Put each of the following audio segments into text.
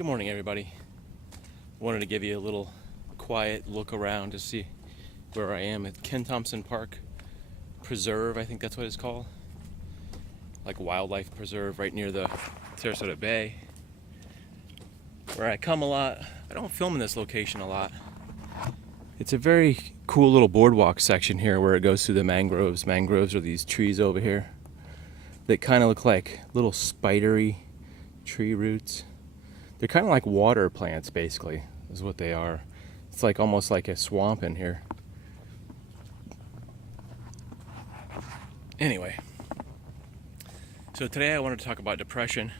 Good morning, everybody. Wanted to give you a little quiet look around to see where I am at Ken Thompson Park Preserve, I think that's what it's called. Like wildlife preserve right near the Sarasota Bay, where I come a lot. I don't film in this location a lot. It's a very cool little boardwalk section here where it goes through the mangroves. Mangroves are these trees over here that kind of look like little spidery tree roots. They're kind of like water plants, basically, is what they are. It's like almost like a swamp in here. Anyway, so today I wanted to talk about depression.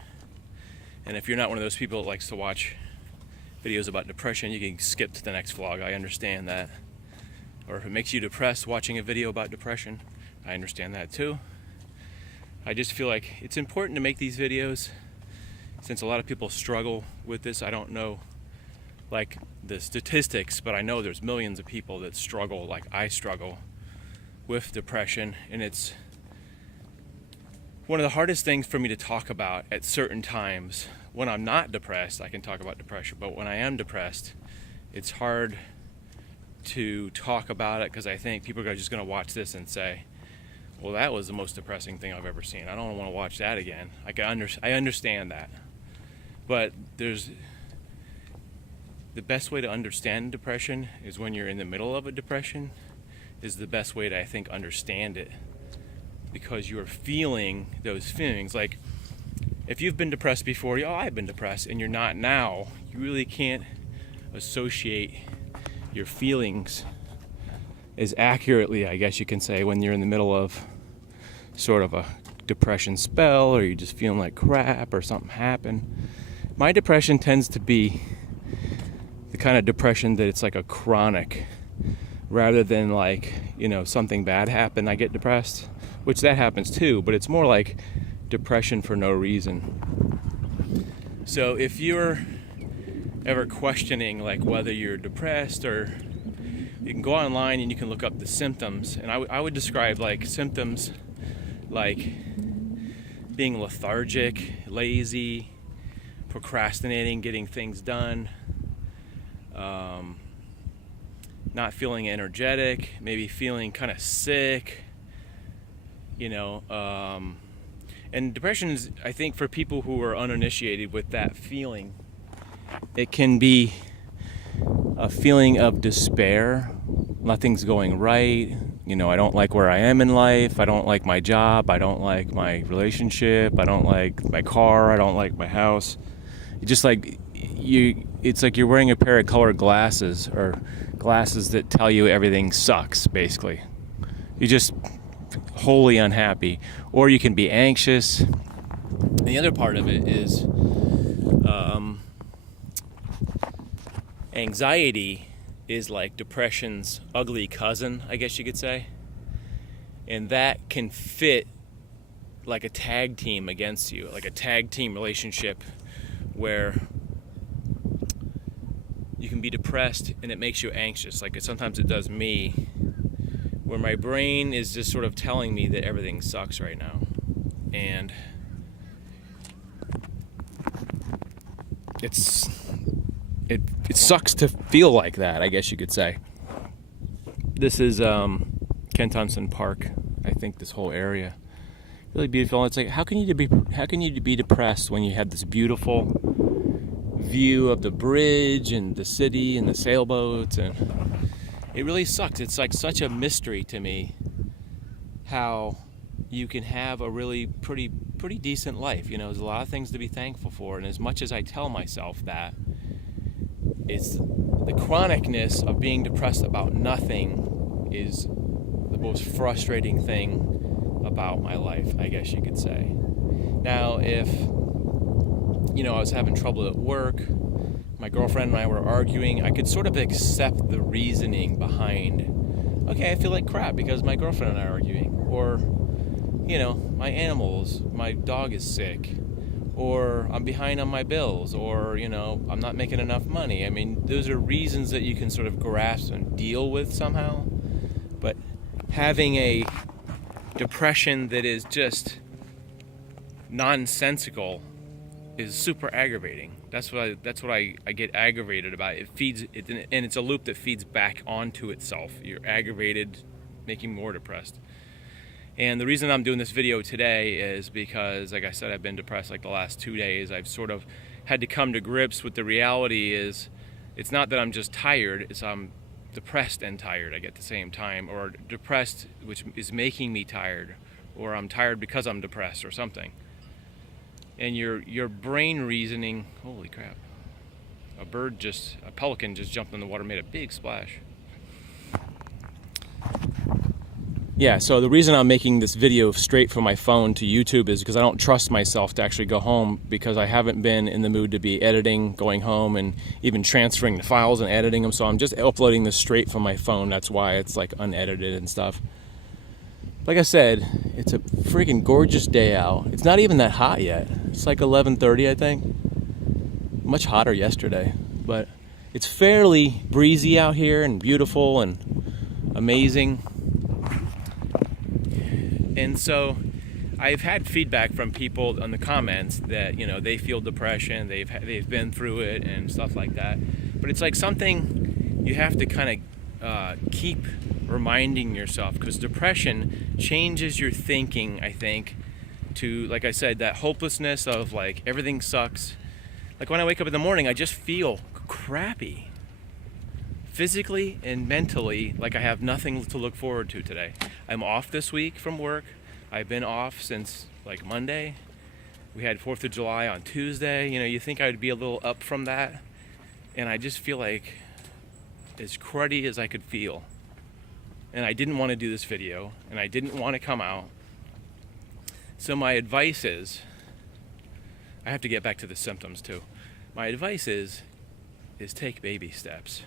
And if you're not one of those people that likes to watch videos about depression, you can skip to the next vlog. I understand that. Or if it makes you depressed watching a video about depression, I understand that too. I just feel like it's important to make these videos since a lot of people struggle with this. I don't know like the statistics, but I know there's millions of people that struggle like I struggle with depression, and it's one of the hardest things for me to talk about at certain times. When I'm not depressed, I can talk about depression, but when I am depressed, it's hard to talk about it because I think people are just going to watch this and say, well, that was the most depressing thing I've ever seen. I don't want to watch that again. I understand that. But the best way to understand depression is when you're in the middle of a depression is the best way to, I think, understand it. Because you're feeling those feelings. Like, if you've been depressed before, I've been depressed, and you're not now, you really can't associate your feelings as accurately, I guess you can say, when you're in the middle of sort of a depression spell, or you're just feeling like crap, or something happened. My depression tends to be the kind of depression that it's like a chronic, rather than like, something bad happened, I get depressed, which that happens too, but it's more like depression for no reason. So if you're ever questioning like whether you're depressed, or you can go online and you can look up the symptoms, and I would describe like symptoms like being lethargic, lazy, procrastinating, getting things done, not feeling energetic, maybe feeling kind of sick, and depression is, I think, for people who are uninitiated with that feeling, it can be a feeling of despair. Nothing's going right. I don't like where I am in life. I don't like my job. I don't like my relationship. I don't like my car. I don't like my house. It's just like it's like you're wearing a pair of colored glasses, or glasses that tell you everything sucks, basically. You're just wholly unhappy. Or you can be anxious. And the other part of it is anxiety is like depression's ugly cousin, I guess you could say. And that can fit like a tag team against you, like a tag team relationship where you can be depressed and it makes you anxious. Like sometimes it does me, where my brain is just sort of telling me that everything sucks right now. And it sucks to feel like that, I guess you could say. This is Ken Thompson Park. I think this whole area really beautiful. It's like, how can you be depressed when you had this beautiful view of the bridge and the city and the sailboats? And it really sucks. It's like such a mystery to me how you can have a really pretty decent life. There's a lot of things to be thankful for, and as much as I tell myself that, it's the chronicness of being depressed about nothing is the most frustrating thing about my life, I guess you could say. Now, if I was having trouble at work, my girlfriend and I were arguing, I could sort of accept the reasoning behind, okay, I feel like crap because my girlfriend and I are arguing, or my animals, my dog is sick, or I'm behind on my bills, or I'm not making enough money. I mean, those are reasons that you can sort of grasp and deal with somehow. But having a depression that is just nonsensical is super aggravating. That's what I get aggravated about. It feeds it, and it's a loop that feeds back onto itself. You're aggravated, making more depressed. And the reason I'm doing this video today is because, like I said, I've been depressed like the last 2 days. I've sort of had to come to grips with the reality is it's not that I'm just tired, it's I'm depressed and tired at the same time, or depressed which is making me tired, or I'm tired because I'm depressed or something. And your brain reasoning, holy crap, a pelican just jumped in the water, made a big splash. Yeah, so the reason I'm making this video straight from my phone to YouTube is because I don't trust myself to actually go home, because I haven't been in the mood to be editing, going home, and even transferring the files and editing them. So I'm just uploading this straight from my phone. That's why it's like unedited and stuff. Like I said, it's a freaking gorgeous day out. It's not even that hot yet. It's like 11:30, I think. Much hotter yesterday, but it's fairly breezy out here and beautiful and amazing. And so I've had feedback from people in the comments that, you know, they feel depression, they've been through it and stuff like that. But it's like something you have to kind of keep reminding yourself, because depression changes your thinking, I think, to, like I said, that hopelessness of like everything sucks. Like when I wake up in the morning, I just feel crappy. Physically and mentally, like I have nothing to look forward to today. I'm off this week from work. I've been off since like Monday. We had 4th of July on Tuesday. You know, you think I would be a little up from that. And I just feel like as cruddy as I could feel. And I didn't want to do this video, and I didn't want to come out. So my advice is, I have to get back to the symptoms too. My advice is take baby steps.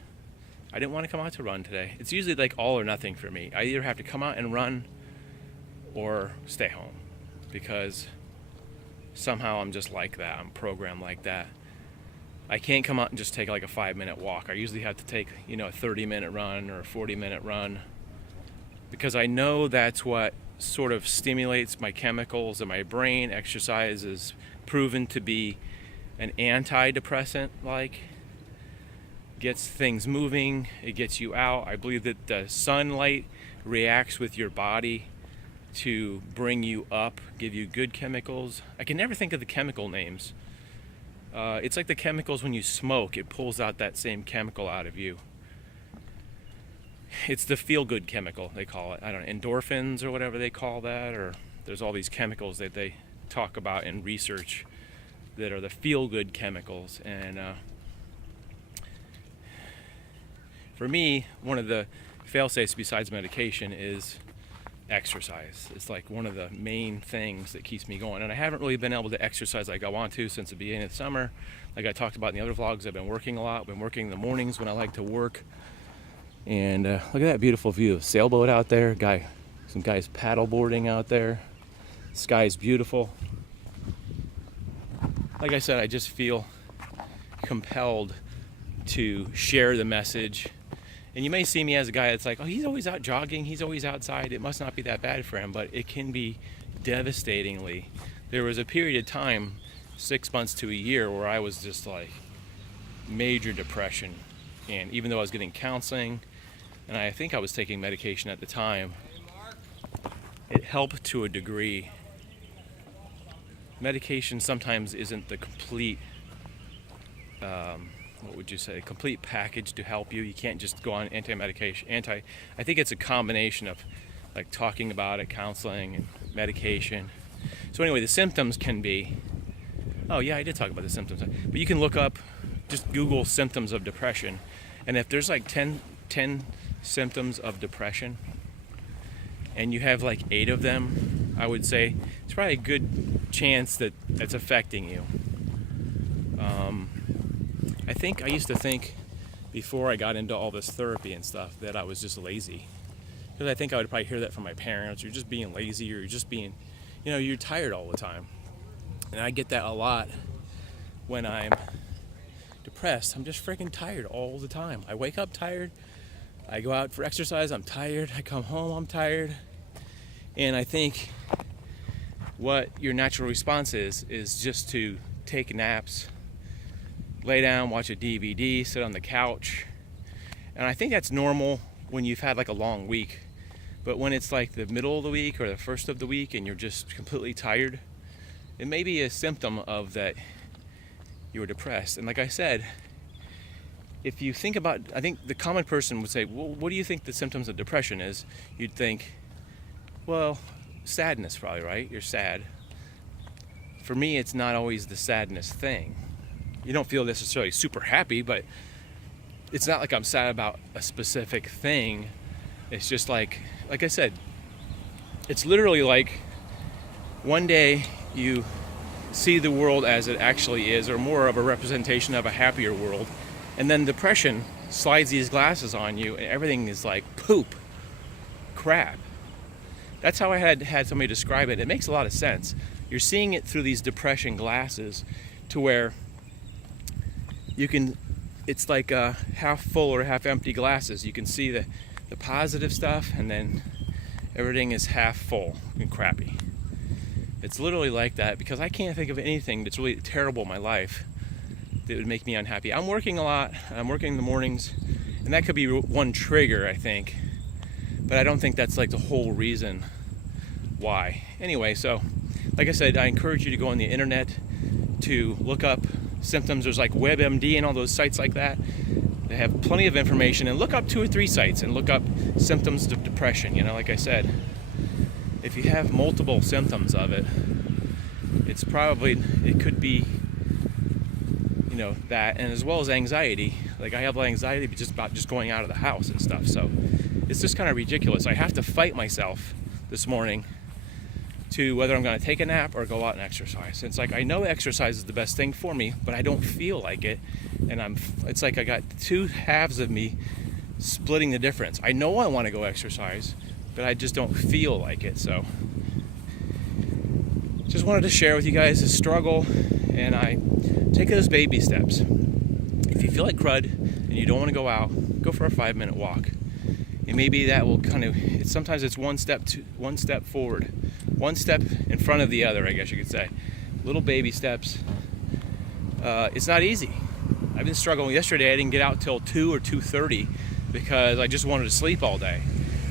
I didn't want to come out to run today. It's usually like all or nothing for me. I either have to come out and run or stay home, because somehow I'm just like that. I'm programmed like that. I can't come out and just take like a 5-minute walk. I usually have to take, you know, a 30-minute run or a 40-minute run, because I know that's what sort of stimulates my chemicals in my brain. Exercise is proven to be an antidepressant, like gets things moving, it gets you out. I believe that the sunlight reacts with your body to bring you up, give you good chemicals. I can never think of the chemical names. It's like the chemicals when you smoke, it pulls out that same chemical out of you. It's the feel-good chemical, they call it. I don't know, endorphins or whatever they call that, or there's all these chemicals that they talk about in research that are the feel-good chemicals. And for me, one of the fail-safes besides medication is exercise. It's like one of the main things that keeps me going. And I haven't really been able to exercise like I want to since the beginning of the summer. Like I talked about in the other vlogs, I've been working a lot. I've been working in the mornings when I like to work. And look at that beautiful view. Sailboat out there, some guys paddle boarding out there. The sky's beautiful. Like I said, I just feel compelled to share the message. And you may see me as a guy that's like, oh, he's always out jogging, he's always outside, it must not be that bad for him, but it can be devastatingly. There was a period of time, 6 months to a year, where I was just like major depression. And even though I was getting counseling, and I think I was taking medication at the time, it helped to a degree. Medication sometimes isn't the complete complete package to help you. You can't just go on anti-medication. I think it's a combination of like talking about it, counseling, and medication. So anyway, the symptoms can be, oh yeah, I did talk about the symptoms, but you can look up, just Google symptoms of depression, and if there's like 10 symptoms of depression, and you have like 8 of them, I would say it's probably a good chance that that's affecting you. I used to think before I got into all this therapy and stuff that I was just lazy, because I think I would probably hear that from my parents. You're just being lazy, or you're just being, you're tired all the time. And I get that a lot when I'm depressed. I'm just freaking tired all the time. I wake up tired, I go out for exercise, I'm tired, I come home, I'm tired. And I think what your natural response is just to take naps, lay down, watch a DVD, sit on the couch. And I think that's normal when you've had like a long week. But when it's like the middle of the week or the first of the week and you're just completely tired, it may be a symptom of that you're depressed. And like I said, if you think about, I think the common person would say, well, what do you think the symptoms of depression is? You'd think, well, sadness probably, right? You're sad. For me, it's not always the sadness thing. You don't feel necessarily super happy, but it's not like I'm sad about a specific thing. It's just like I said, it's literally like one day you see the world as it actually is, or more of a representation of a happier world, and then depression slides these glasses on you and everything is like poop, crap. That's how I had somebody describe it. It makes a lot of sense. You're seeing it through these depression glasses to where you can, it's like half full or half empty glasses. You can see the positive stuff, and then everything is half full and crappy. It's literally like that, because I can't think of anything that's really terrible in my life that would make me unhappy. I'm working a lot, I'm working in the mornings, and that could be one trigger, I think. But I don't think that's like the whole reason why. Anyway, so like I said, I encourage you to go on the internet to look up symptoms. There's like WebMD and all those sites like that. They have plenty of information, and look up 2 or 3 sites and look up symptoms of depression. You know, like I said, if you have multiple symptoms of it, it could be, you know, that, and as well as anxiety. Like I have anxiety just about just going out of the house and stuff. So it's just kind of ridiculous. I have to fight myself this morning to whether I'm going to take a nap or go out and exercise. It's like I know exercise is the best thing for me, but I don't feel like it, and it's like I got 2 halves of me splitting the difference. I know I want to go exercise, but I just don't feel like it. So just wanted to share with you guys the struggle, and I take those baby steps. If you feel like crud and you don't want to go out, go for a 5-minute walk. And maybe that will kind of, sometimes it's one step forward, one step in front of the other, I guess you could say. Little baby steps. It's not easy. I've been struggling. Yesterday I didn't get out till 2 or 2:30 because I just wanted to sleep all day.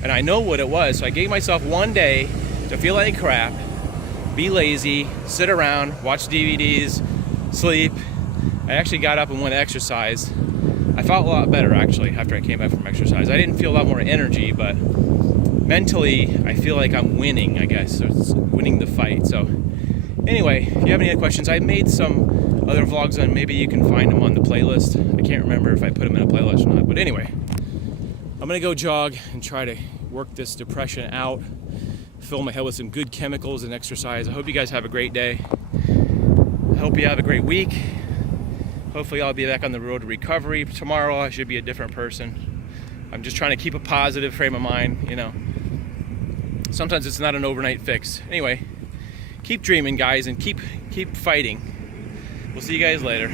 And I know what it was, so I gave myself one day to feel like crap, be lazy, sit around, watch DVDs, sleep. I actually got up and went to exercise. I felt a lot better actually after I came back from exercise. I didn't feel a lot more energy, but mentally I feel like I'm winning, I guess. So it's winning the fight. So anyway, if you have any other questions, I made some other vlogs, and maybe you can find them on the playlist. I can't remember if I put them in a playlist or not, but anyway, I'm gonna go jog and try to work this depression out, fill my head with some good chemicals and exercise. I hope you guys have a great day. I hope you have a great week. Hopefully I'll be back on the road to recovery. Tomorrow I should be a different person. I'm just trying to keep a positive frame of mind, you know. Sometimes it's not an overnight fix. Anyway, keep dreaming, guys, and keep fighting. We'll see you guys later.